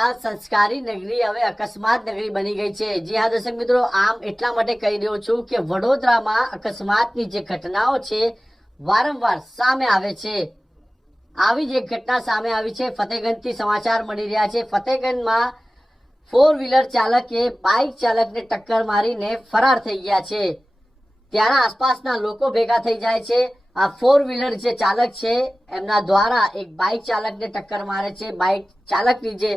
વડોદરા સંસ્કારી નગરી હવે અકસ્માત નગરી બની ગઈ છે। જી હા દર્શક મિત્રો, આમ એટલા માટે કહી રહ્યો છું કે વડોદરામાં અકસ્માતની જે ઘટનાઓ છે વારંવાર સામે આવે છે। આવી જ એક ઘટના સામે આવી છે। ફતેગંજથી સમાચાર મળી રહ્યા છે। ફતેગંજમાં 4 વ્હીલર ચાલકે બાઇક ચાલકને ટક્કર મારીને ફરાર થઈ ગયા છે। ત્યાંના આસપાસના લોકો ભેગા થઈ જાય છે। આ 4 વ્હીલર જે ચાલક છે એમના દ્વારા એક બાઇક ચાલકને ટક્કર મારે છે। બાઇક ચાલકની જે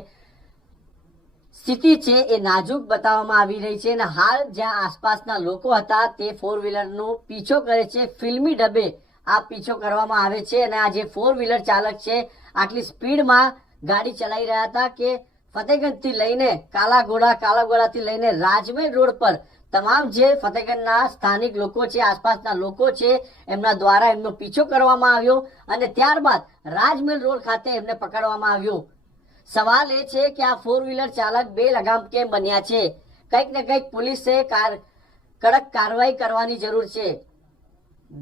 સ્થિતિ છે એ નાજુક બતાવવામાં આવી રહી છે અને હાલ જ્યાં આસપાસના લોકો હતા તે 4 વ્હીલરનો પીછો કરે છે। ફિલ્મી ઢબે આ પીછો કરવામાં આવે છે અને આ જે 4 વ્હીલર ચાલક છે આટલી સ્પીડમાં ગાડી ચલાવી રહ્યા હતા કે ફતેગંજથી લઈને કાલાઘોડાથી લઈને રાજમહેલ રોડ પર તમામ જે ફતેગંજના સ્થાનિક લોકો છે, આસપાસના લોકો છે, એમના દ્વારા એમનો પીછો કરવામાં આવ્યો અને ત્યારબાદ રાજમહેલ રોડ ખાતે એમને પકડવામાં આવ્યો। સવાલ એ છે કે આ 4 વ્હીલર ચાલક બે લગામ કેમ બન્યા છે? કંઈક ને કંઈક પોલીસે કડક કાર્યવાહી કરવાની જરૂર છે।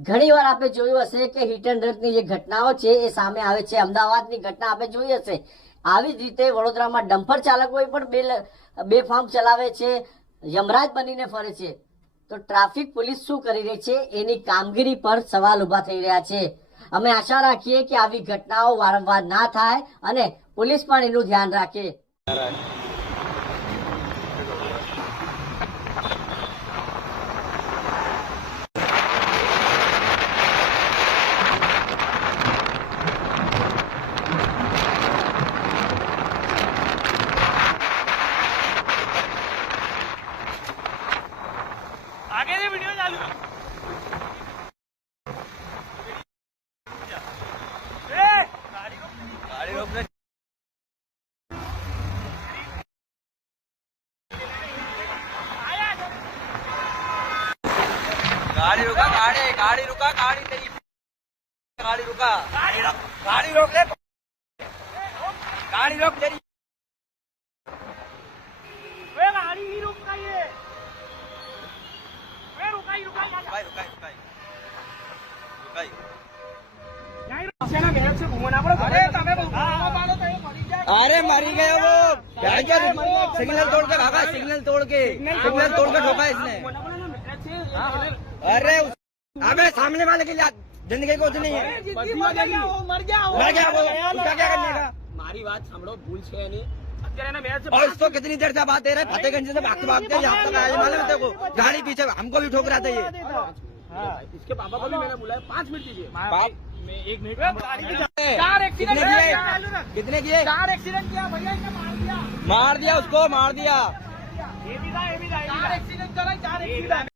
ઘણીવાર આપણે જોયું હશે કે હિટ એન્ડ રનની જે ઘટનાઓ છે એ સામે આવે છે। અમદાવાદની ઘટના આપણે જોઈ હશે। આવી જ રીતે વડોદરામાં ડમ્પર ચાલકો પણ બેફામ ચલાવે છે, યમરાજ બનીને ફરે છે। તો ટ્રાફિક પોલીસ શું કરી રહી છે એની કામગીરી પર સવાલ ઉભા થઈ રહ્યા છે। અમે આશા રાખીએ કે આવી ઘટનાઓ વારંવાર ના થાય અને પોલીસ પણ એનું ધ્યાન રાખે। आगे से वीडियो चालू गाड़ी रोक ले। गाड़ी रुका, गाड़ी रुका, गाड़ी तेरी गाड़ी रुका, गाड़ी रोक ले, गाड़ी रोक तेरी गाड़ी ही रुका, ये रुकाई अरे मरी गया वो सिग्नल तोड़ के भागा, सिग्नल तोड़ के ठोका इसने। अरे अबे सामने वाले के लिए जिंदगी कुछ नहीं है, मर गया वो, उसका क्या करने का? मारी बात सामड़ो, भूल छे नहीं। और इसको कितनी देर से बात दे रहे? फतेहगंज से भागते यहाँ तक आए, मालूम तेरे को? गाड़ी पीछे हमको भी ठोक रहा था ये। इसके पापा को भी मैंने बुलाया, 5 मिनट दीजिए। एक मिनट, 4 एक्सीडेंट कितने किए? 4 एक्सीडेंट किया भैया, मार दिया उसको, मार दिया। 4 एक्सीडेंट करा, 4 एक्सीडेंट।